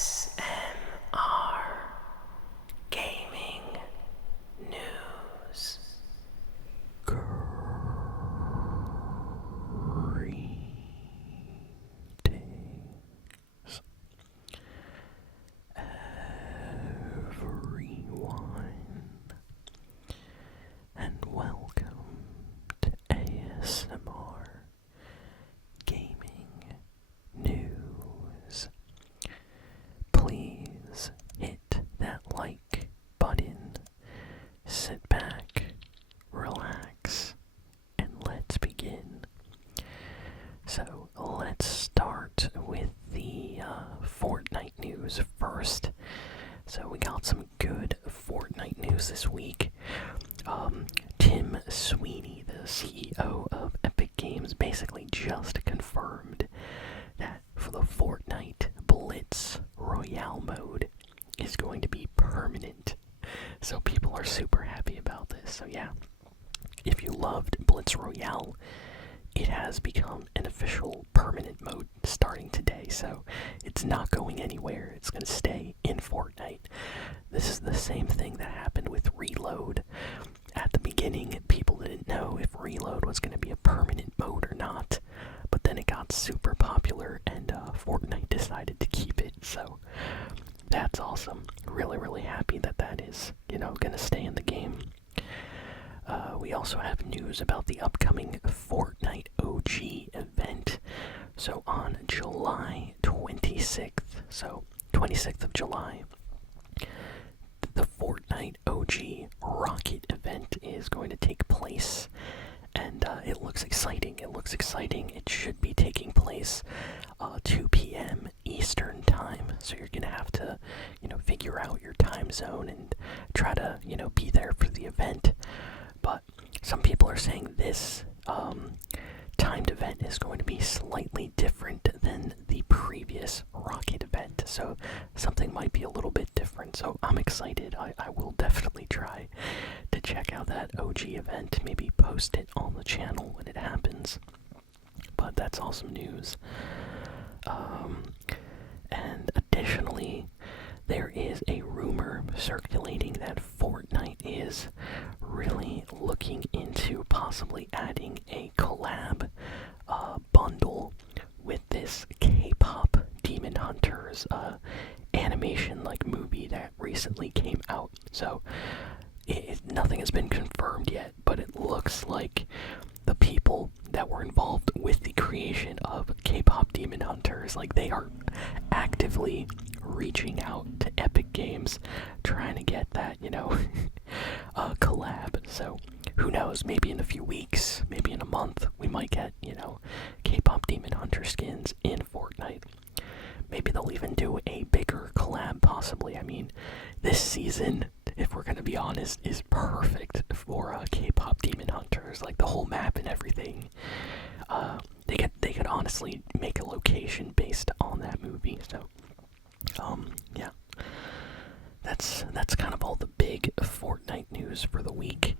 ASMR Gaming News. Greetings, everyone, and welcome to ASMR Gaming News. Please hit that like button, sit back, relax, and let's begin. So let's start with the Fortnite news first. So we got some good Fortnite news this week. Tim Sweeney, the CEO of Epic Games, basically just confirmed that for the Fortnite Blitz Royale mode is going to be permanent. So people are super happy about this. So yeah, if you loved Blitz Royale, it has become an official permanent mode starting today. So it's not going anywhere. It's going to stay in Fortnite. This is the same thing that happened with Reload. At the beginning, people didn't know if Reload was going to be a permanent mode or not. But then it got super popular and Fortnite decided to keep it. So that's awesome. Really, really happy that that is, going to stay in the game. We also have news about the upcoming Fortnite OG event. So on July 26th, so 26th of July, the Fortnite OG Rocket event is going to take place. And it looks exciting. It should be taking place 2 p.m. Eastern time. So you're going to have to, figure out your time zone and try to, be there for the event. But some people are saying this timed event is going to be slightly different than the previous Rocket event. So something might be a little bit different. So I'm excited. I will definitely try to check out that OG event. Maybe post it on the channel when it happens. But that's awesome news. And additionally, there is a rumor circulating that Fortnite is really looking into possibly adding a collab bundle with this K-pop Demon Hunters animation movie that recently came out. So nothing has been confirmed yet, but it looks like the people that were involved with the creation of K-pop Demon Hunters, they are actively reaching out to Epic Games, trying to get that, collab. So who knows, maybe in a few weeks, maybe in a month, we might get, K-pop Demon Hunter skins in Fortnite. Maybe they'll even do a bigger collab, possibly. I mean, this season, if we're gonna be honest, is perfect for K-pop Demon Hunters. The whole map and everything. They could honestly make a location based on that movie. So, yeah, that's kind of all the big Fortnite news for the week.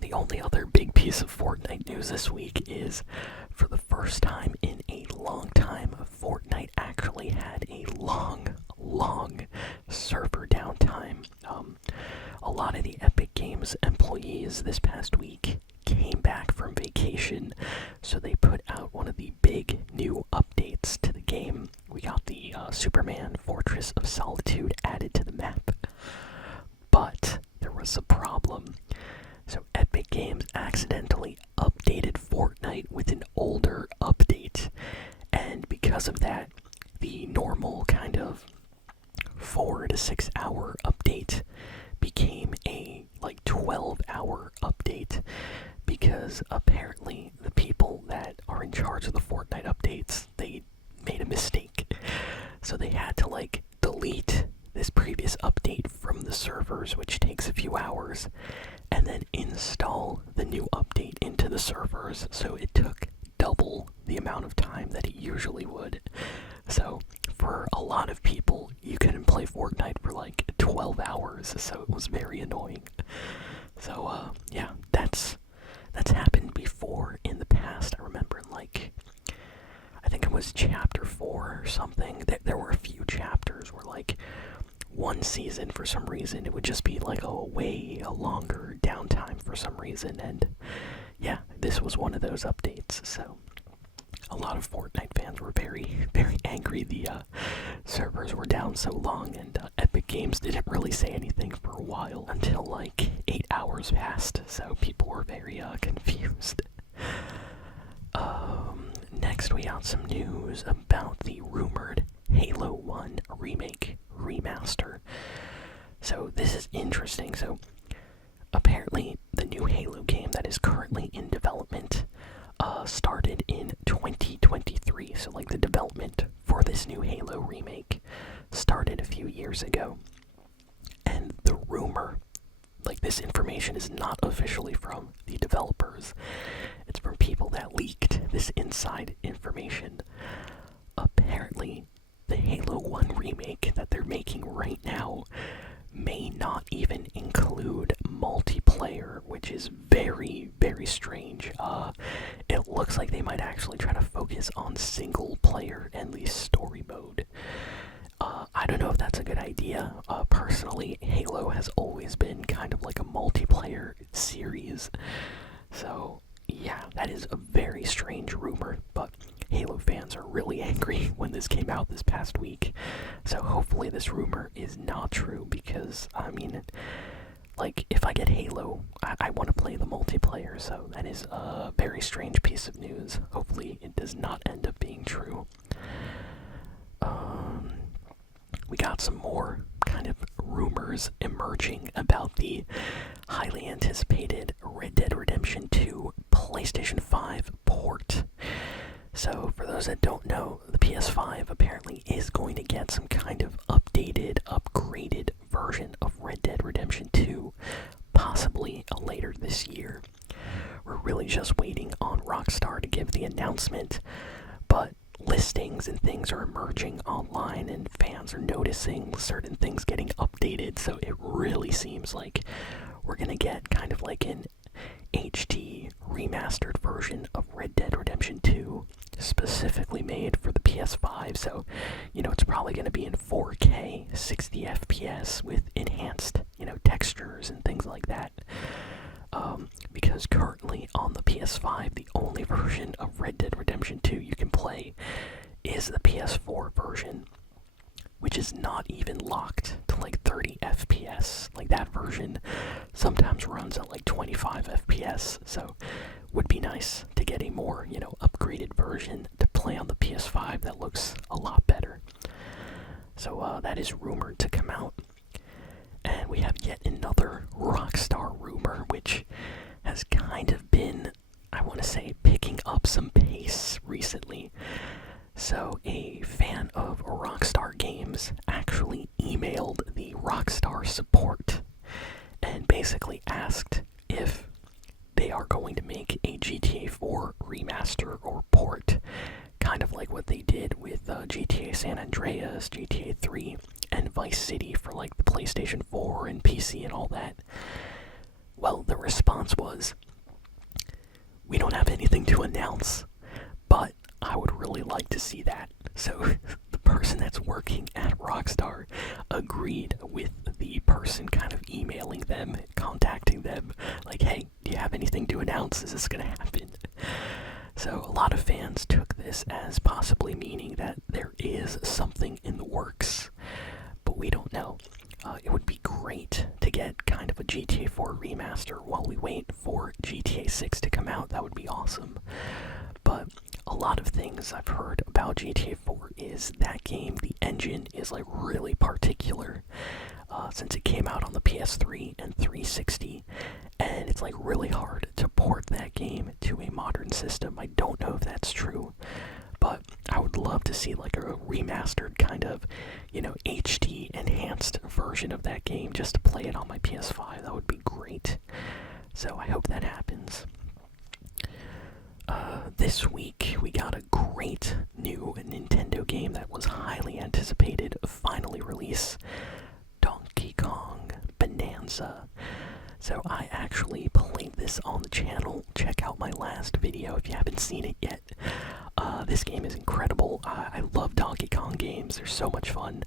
The only other big piece of Fortnite news this week is, for the first time in a long time, Fortnite actually had a long server downtime. A lot of the Epic Games employees this past week came back from vacation, so they put out one of the big new updates to the game. We got the Superman Fortress of Solitude added to the map. But there was a problem. So Epic Games accidentally updated Fortnite with an older update. And because of that, the normal kind of 4 to 6 hour update became a 12-hour update, because apparently the people that are in charge of the Fortnite updates, they made a mistake. So they had to delete this previous update from the servers, which takes a few hours, and then install the new update into the servers. So it took double the amount of time that it usually would. So for a lot of people, you couldn't play Fortnite for 12 hours, so it was very annoying. So yeah, that's happened before in the past. I remember I think it was chapter 4 or something. There were a few chapters like one season for some reason. It would just be like a longer downtime for some reason, and yeah, this was one of those updates. So a lot of Fortnite fans were very, very angry the servers were down so long, and Epic Games didn't really say anything for a while until like 8 hours passed, so people were very confused. Next we got some news about the rumored Halo 1 Remake remaster. So this is interesting. So apparently the new Halo game that is currently in development started in 2023. So like the development for this new Halo remake started a few years ago. And the rumor, like this information is not officially from the developers. It's from people that leaked this inside information. Apparently, the Halo 1 remake that they're making right now may not even include multiplayer, which is very, very strange. It looks like they might actually try to focus on single player and the story mode. I don't know if that's a good idea. Personally, Halo has always been kind of like a multiplayer series. So, yeah, that is a very strange rumor, but Halo fans are really angry when this came out this past week. So hopefully this rumor is not true, because, I mean, like, if I get Halo, I want to play the multiplayer, so that is a very strange piece of news. Hopefully it does not end up being true. We got some more kind of rumors emerging about the highly anticipated Red Dead Redemption 2 PlayStation 5 port. So, for those that don't know, the PS5 apparently is going to get some kind of updated, upgraded version of Red Dead Redemption 2, possibly later this year. We're really just waiting on Rockstar to give the announcement, but listings and things are emerging online and fans are noticing certain things getting updated, so it really seems like we're gonna get kind of like an HD remastered version of Red Dead Redemption 2, specifically made for the PS5. So, you know, it's probably going to be in 4K, 60 FPS with enhanced, textures and things like that. Because currently on the PS5, the only version of Red Dead Redemption 2 you can play is the PS4 version, which is not even locked to like 30 FPS. Like that version sometimes runs at like 25 FPS, so would be nice to get a more, upgraded version to play on the PS5 that looks a lot better. So that is rumored to come out. And we have yet another Rockstar rumor, which has kind of been, I want to say, picking up some pace recently. So, a fan of Rockstar Games actually emailed the Rockstar support and basically asked if they are going to make a GTA 4 remaster or port, kind of like what they did with GTA San Andreas, GTA 3, and Vice City for like the PlayStation 4 and PC and all that. Well, the response was, we don't have anything to announce, but I would really like to see that. So the person that's working at Rockstar agreed with the person kind of emailing them, contacting them, like, hey, do you have anything to announce? Is this gonna happen? So a lot of fans took this as possibly meaning that there is something in the works, but we don't know. It would be great to get kind of a GTA 4 remaster while we wait for GTA 6 to come out. That would be awesome. But a lot of things I've heard about GTA 4 is that game, the engine is like really particular since it came out on the PS3 and 360, and it's like really hard to port that game to a modern system. I don't know if that's true, but I would love to see like a remastered kind of, HD enhanced version of that game just to play it on my PS5. That would be great. So I hope that happens. This week we got a great new Nintendo game that was highly anticipated finally release, Donkey Kong Bananza. So I actually played this on the channel. Check out my last video if you haven't seen it yet. This game is incredible. I love Donkey Kong games. They're so much fun.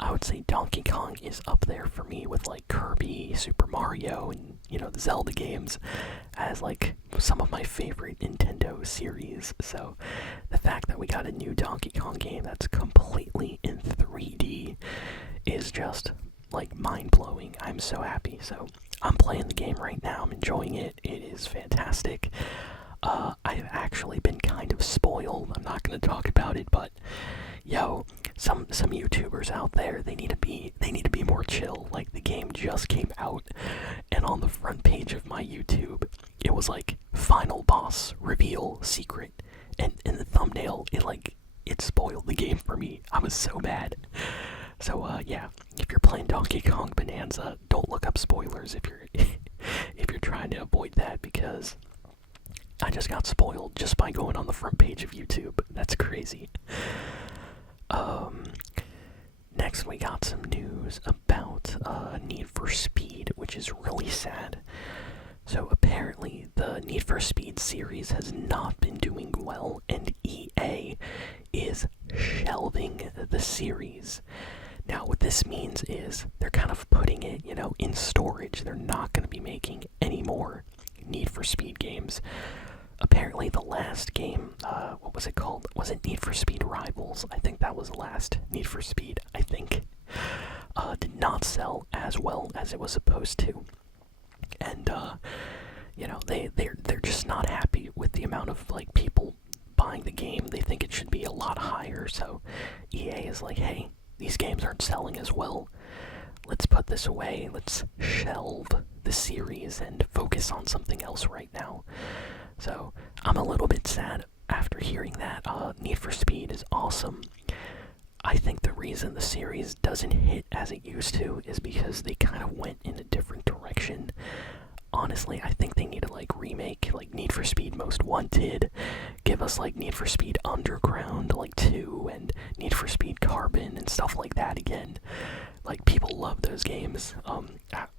I would say Donkey Kong is up there for me with like Kirby, Super Mario, and the Zelda games as like some of my favorite Nintendo series. So the fact that we got a new Donkey Kong game that's completely in 3D is just like mind-blowing. I'm so happy. So I'm playing the game right now. I'm enjoying it. It is fantastic. I've actually been kind of spoiled. I'm not gonna talk about it, but some YouTubers out there, they need to be more chill. Like, the game just came out, and on the front page of my YouTube, it was like final boss reveal secret, and in the thumbnail, it spoiled the game for me. I was so mad. So yeah, if you're playing Donkey Kong Bananza, don't look up spoilers if you're if you're trying to avoid that, because I just got spoiled just by going on the front page of YouTube. That's crazy. Next we got some news about Need for Speed, which is really sad. So apparently the Need for Speed series has not been doing well, and EA is shelving the series. Now what this means is they're kind of putting it, in storage. They're not going to be making any more Need for Speed games. Apparently the last game, what was it called? Was it Need for Speed Rivals? I think that was the last Need for Speed, I think. Did not sell as well as it was supposed to. And, they're just not happy with the amount of, like, people buying the game. They think it should be a lot higher, so EA is like, hey, these games aren't selling as well. Let's put this away. Let's shelve the series and focus on something else right now. So I'm a little bit sad after hearing that. Need for Speed is awesome. I think the reason the series doesn't hit as it used to is because they kind of went in a different direction. Honestly, I think they need to remake Need for Speed Most Wanted, give us Need for Speed Underground 2 and Need for Speed Carbon and stuff like that again. People love those games.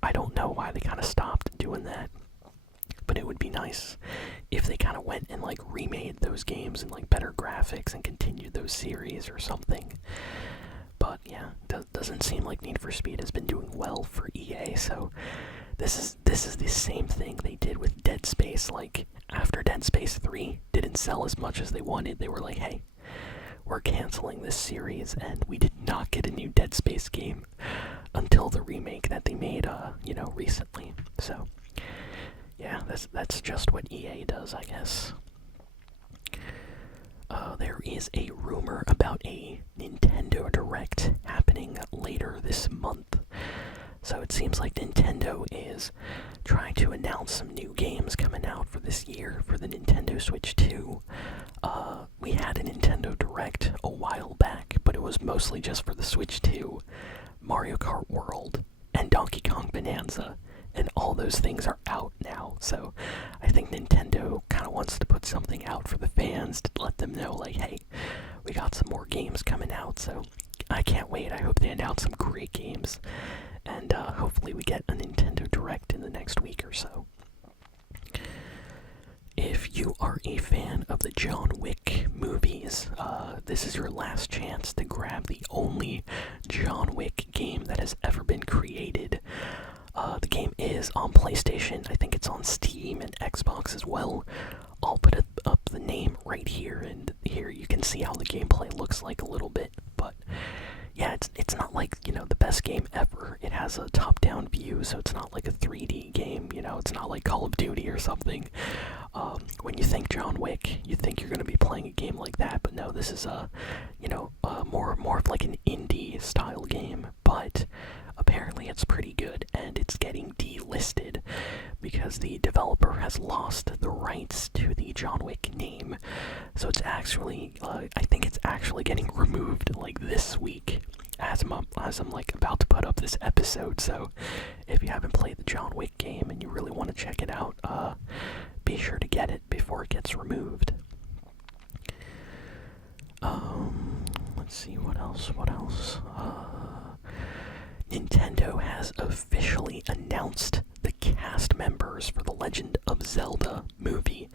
I don't know why they kind of stopped doing that, but it would be nice if they kind of went and remade those games and better graphics and continued those series or something. But yeah, doesn't seem like Need for Speed has been doing well for EA. So this is the same thing they did with Dead Space. After Dead Space 3 didn't sell as much as they wanted, they were like, hey, we're canceling this series, and we did not get a new Dead Space game until the remake that they made recently. So yeah, that's just what EA does, I guess. There is a rumor about a Nintendo Direct happening later this month. So it seems like Nintendo is trying to announce some new games coming out for this year for the Nintendo Switch 2. We had a Nintendo Direct a while back, but it was mostly just for the Switch 2, Mario Kart World, and Donkey Kong Bananza. And all those things are out now, so I think Nintendo kind of wants to put something out for the fans to let them know, hey, we got some more games coming out, so I can't wait. I hope they announce some great games, and hopefully we get a Nintendo Direct in the next week or so. If you are a fan of the John Wick movies, this is your last chance to grab the only John Wick game that has ever been created. The game is on PlayStation. I think it's on Steam and Xbox as well. I'll put up the name right here, and here you can see how the gameplay looks like a little bit. But yeah, it's not the best game ever. It has a top-down view, so it's not like a 3D game. It's not like Call of Duty or something. When you think John Wick, you think you're gonna be playing a game like that, but no, this is more of an indie style game. But apparently it's pretty good, and it's getting delisted because the developer has lost the rights to the John Wick name. So it's actually, I think it's actually getting removed this week as I'm about to put up this episode. So if you haven't played the John Wick game and you really want to check it out, be sure to get it before it gets removed. Let's see, what else? Nintendo has officially announced the cast members for the Legend of Zelda movie.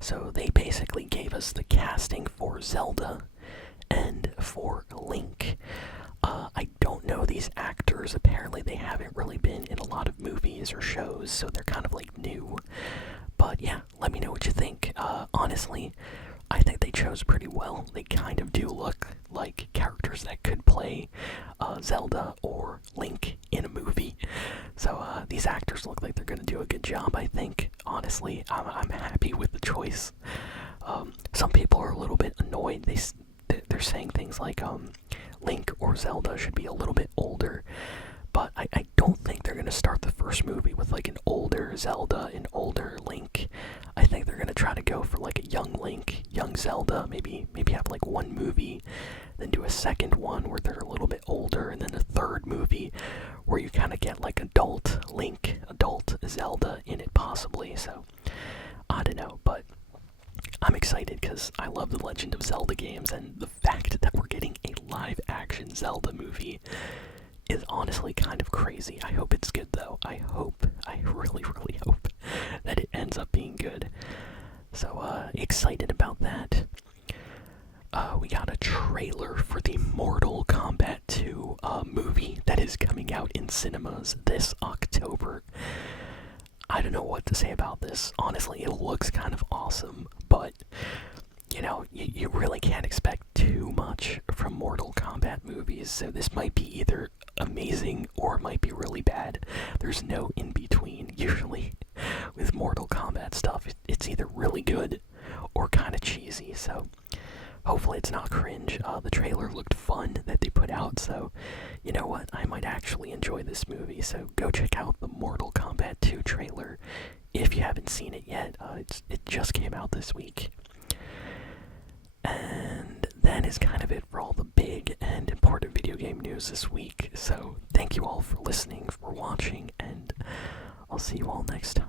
So they basically gave us the casting for Zelda and for Link. I don't know these actors. Apparently they haven't really been in a lot of movies or shows, so they're kind of like new. But yeah, let me know what you think. Honestly, I think they chose pretty well. They kind of do look like characters that could play Zelda or Link in a movie. So these actors look like they're gonna do a good job, I think. Honestly, I'm happy with the choice. Some people are a little bit annoyed. They're saying things like Link or Zelda should be a little bit older, but I don't think they're gonna start the first movie with like an older Zelda, an older Link. I think they're gonna try to go for like a young Link, young Zelda, maybe have like one movie, then do a second one where they're a little bit older, and then a third movie where you kind of get like adult Link, adult Zelda in it possibly. So I don't know, but I'm excited because I love the Legend of Zelda games, and the fact that we're getting a live-action Zelda movie is honestly kind of crazy. I hope it's good though. I really, really hope that it ends up being good. So, excited about that. We got a trailer for the Mortal Kombat 2 movie that is coming out in cinemas this October. I don't know what to say about this. Honestly, it looks kind of awesome, but you know, you really can't expect too much from Mortal Kombat movies, so this might be either amazing or it might be really bad. There's no in between. Usually with Mortal Kombat stuff, it's either really good or kind of cheesy, so hopefully it's not cringe. The trailer looked fun that they put out, so you know what, I might actually enjoy this movie. So go check out the Mortal Kombat 2 trailer if you haven't seen it yet. It just came out this week. And that is kind of it for all the big and important video game news this week. So thank you all for listening, for watching, and I'll see you all next time.